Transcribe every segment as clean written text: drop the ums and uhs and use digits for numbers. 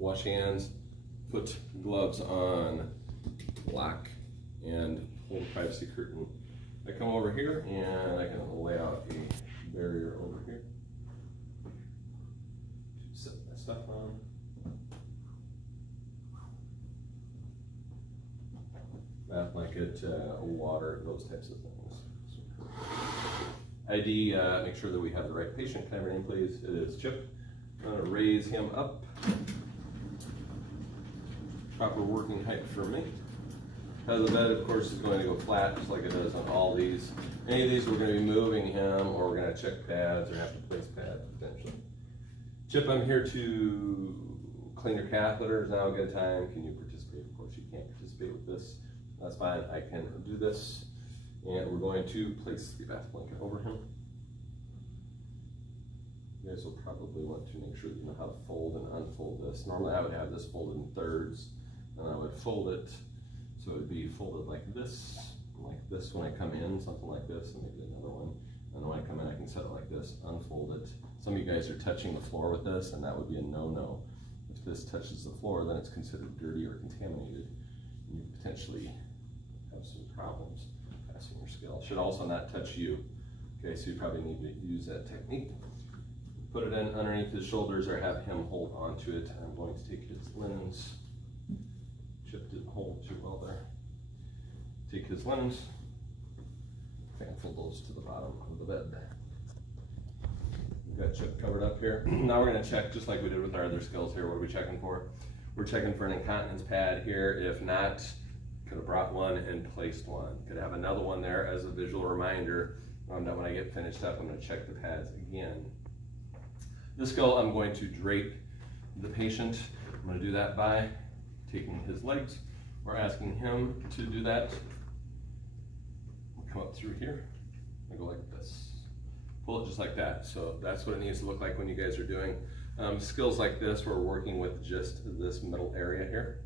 wash hands, put gloves on, lock, and hold privacy curtain. I come over here and I can lay out a barrier over here. Set my stuff on. Bath blanket, water, those types of things. ID, make sure that we have the right patient. Can I have your name, please? It is Chip. I'm going to raise him up. Proper working height for me. The bed, of course, is going to go flat, just like it does on all these. Any of these, we're going to be moving him, or we're going to check pads, or have to place pads potentially. Chip, I'm here to clean your catheter. Is now a good time? Can you participate? Of course, you can't participate with this. That's fine. I can do this. And we're going to place the bath blanket over him. You guys will probably want to make sure that you know how to fold and unfold this. Normally I would have this folded in thirds, and I would fold it so it would be folded like this when I come in, something like this, and maybe another one. And when I come in, I can set it like this, unfold it. Some of you guys are touching the floor with this, and that would be a no-no. If this touches the floor, then it's considered dirty or contaminated. And you potentially have some problems passing your skill. Should also not touch you. Okay, so you probably need to use that technique. Put it in underneath his shoulders or have him hold onto it. I'm going to take his linens. Chip didn't hold too well there. Take his linens and fold those to the bottom of the bed. We've got Chip covered up here. Now we're going to check, just like we did with our other skills here. What are we checking for? We're checking for an incontinence pad here. If not, could have brought one and placed one. Could have another one there as a visual reminder that when I get finished up, I'm going to check the pads again. This skill, I'm going to drape the patient. I'm going to do that by taking his legs or asking him to do that. We'll come up through here and go like this. Pull it just like that. So that's what it needs to look like when you guys are doing skills like this. We're working with just this middle area here.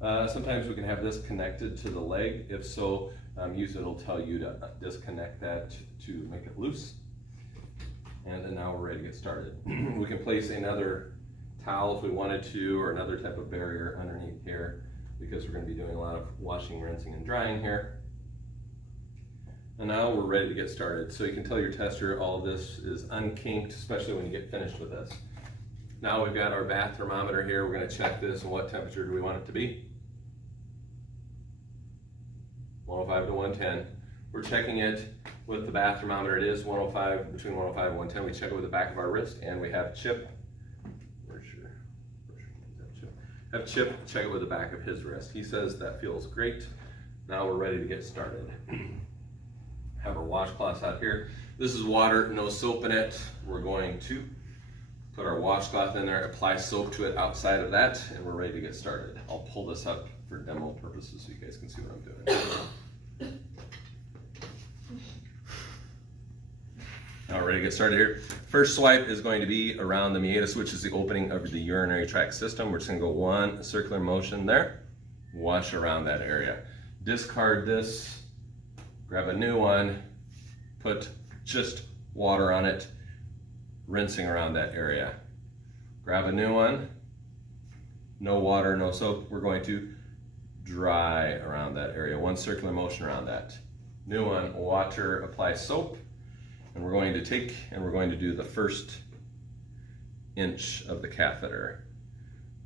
Sometimes we can have this connected to the leg. If so, usually it'll tell you to disconnect that to make it loose. And then now we're ready to get started. We can place another towel if we wanted to, or another type of barrier underneath here, because we're going to be doing a lot of washing, rinsing, and drying here. And now we're ready to get started. So you can tell your tester all of this is unkinked, especially when you get finished with this. Now we've got our bath thermometer here. We're going to check this, and what temperature do we want it to be? 105 to 110. We're checking it with the bath thermometer. It is 105, between 105 and 110. We check it with the back of our wrist, and we have Chip. Have Chip check it with the back of his wrist. He says that feels great. Now we're ready to get started. Have our washcloths out here. This is water, no soap in it. We're going to put our washcloth in there, apply soap to it outside of that, and we're ready to get started. I'll pull this up for demo purposes so you guys can see what I'm doing. Now we're ready to get started here. First swipe is going to be around the meatus, which is the opening of the urinary tract system. We're just going to go one circular motion there, wash around that area. Discard this, grab a new one, put just water on it, rinsing around that area. Grab a new one, no water, no soap. We're going to dry around that area, one circular motion around that. New one, water, apply soap. And we're going to take and we're going to do the first inch of the catheter.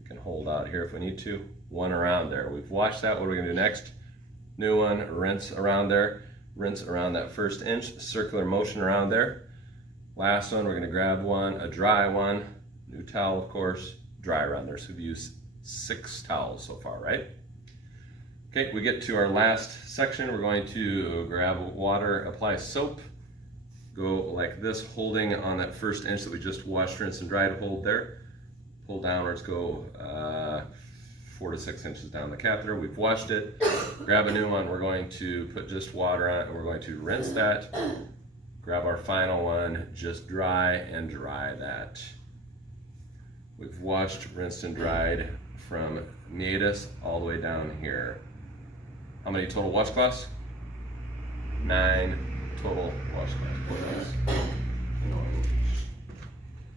We can hold out here if we need to. One around there. We've washed that. What are we going to do next? New one, rinse around there. Rinse around that first inch. Circular motion around there. Last one, we're going to grab one, a dry one. New towel, of course. Dry around there. So we've used 6 towels so far, right? Okay, we get to our last section. We're going to grab water, apply soap. Go like this, holding on that first inch that we just washed, rinsed, and dried. Hold there. Pull downwards, go 4 to 6 inches down the catheter. We've washed it. Grab a new one. We're going to put just water on it, and we're going to rinse that. Grab our final one, just dry, and dry that. We've washed, rinsed, and dried from meatus all the way down here. How many total washcloths? 9 total washcloths.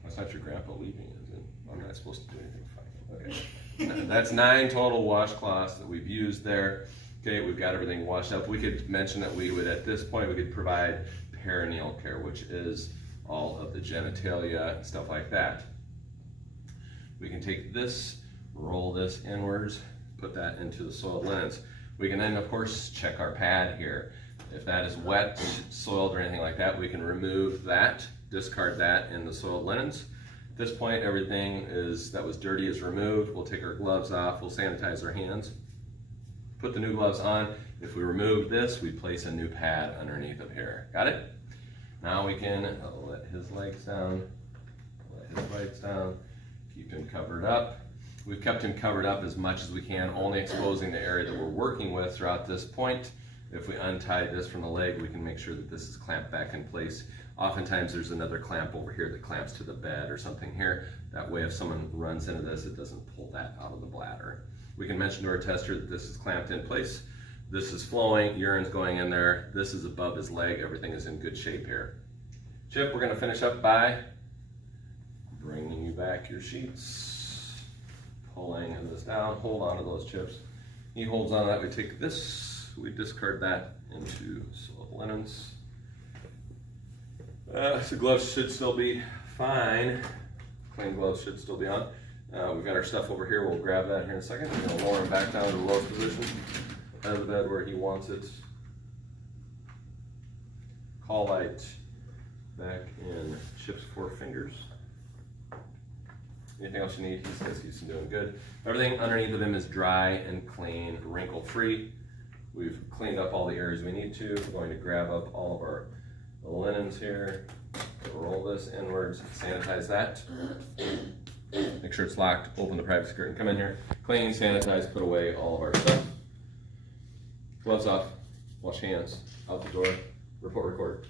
That's not your grandpa leaving, is it? I'm not supposed to do anything funny. Okay. That's 9 total washcloths that we've used there. Okay, we've got everything washed up. We could mention that we would, at this point, we could provide perineal care, which is all of the genitalia and stuff like that. We can take this, roll this inwards, put that into the soiled linens. We can then, of course, check our pad here. If that is wet, soiled, or anything like that, we can remove that, discard that in the soiled linens. At this point, everything that was dirty is removed. We'll take our gloves off, we'll sanitize our hands, put the new gloves on. If we remove this, we place a new pad underneath of here. Got it? Now we can let his legs down, keep him covered up. We've kept him covered up as much as we can, only exposing the area that we're working with throughout this point. If we untie this from the leg, we can make sure that this is clamped back in place. Oftentimes there's another clamp over here that clamps to the bed or something here. That way if someone runs into this, it doesn't pull that out of the bladder. We can mention to our tester that this is clamped in place. This is flowing, urine's going in there. This is above his leg, everything is in good shape here. Chip, we're gonna finish up by bringing you back your sheets, pulling this down, hold on to those chips. He holds on to that, we take this, we discard that into soiled linens. So gloves should still be fine. Clean gloves should still be on. We've got our stuff over here, we'll grab that here in a second. We're gonna lower him back down to the lowest position of the bed where he wants it. Call light back in Chip's 4 fingers. Anything else you need? He's doing good. Everything underneath of him is dry and clean, wrinkle free. We've cleaned up all the areas we need to. We're going to grab up all of our linens here, roll this inwards, sanitize that. Make sure it's locked, open the privacy curtain, come in here, clean, sanitize, put away all of our stuff. Gloves off, wash hands, out the door, report record.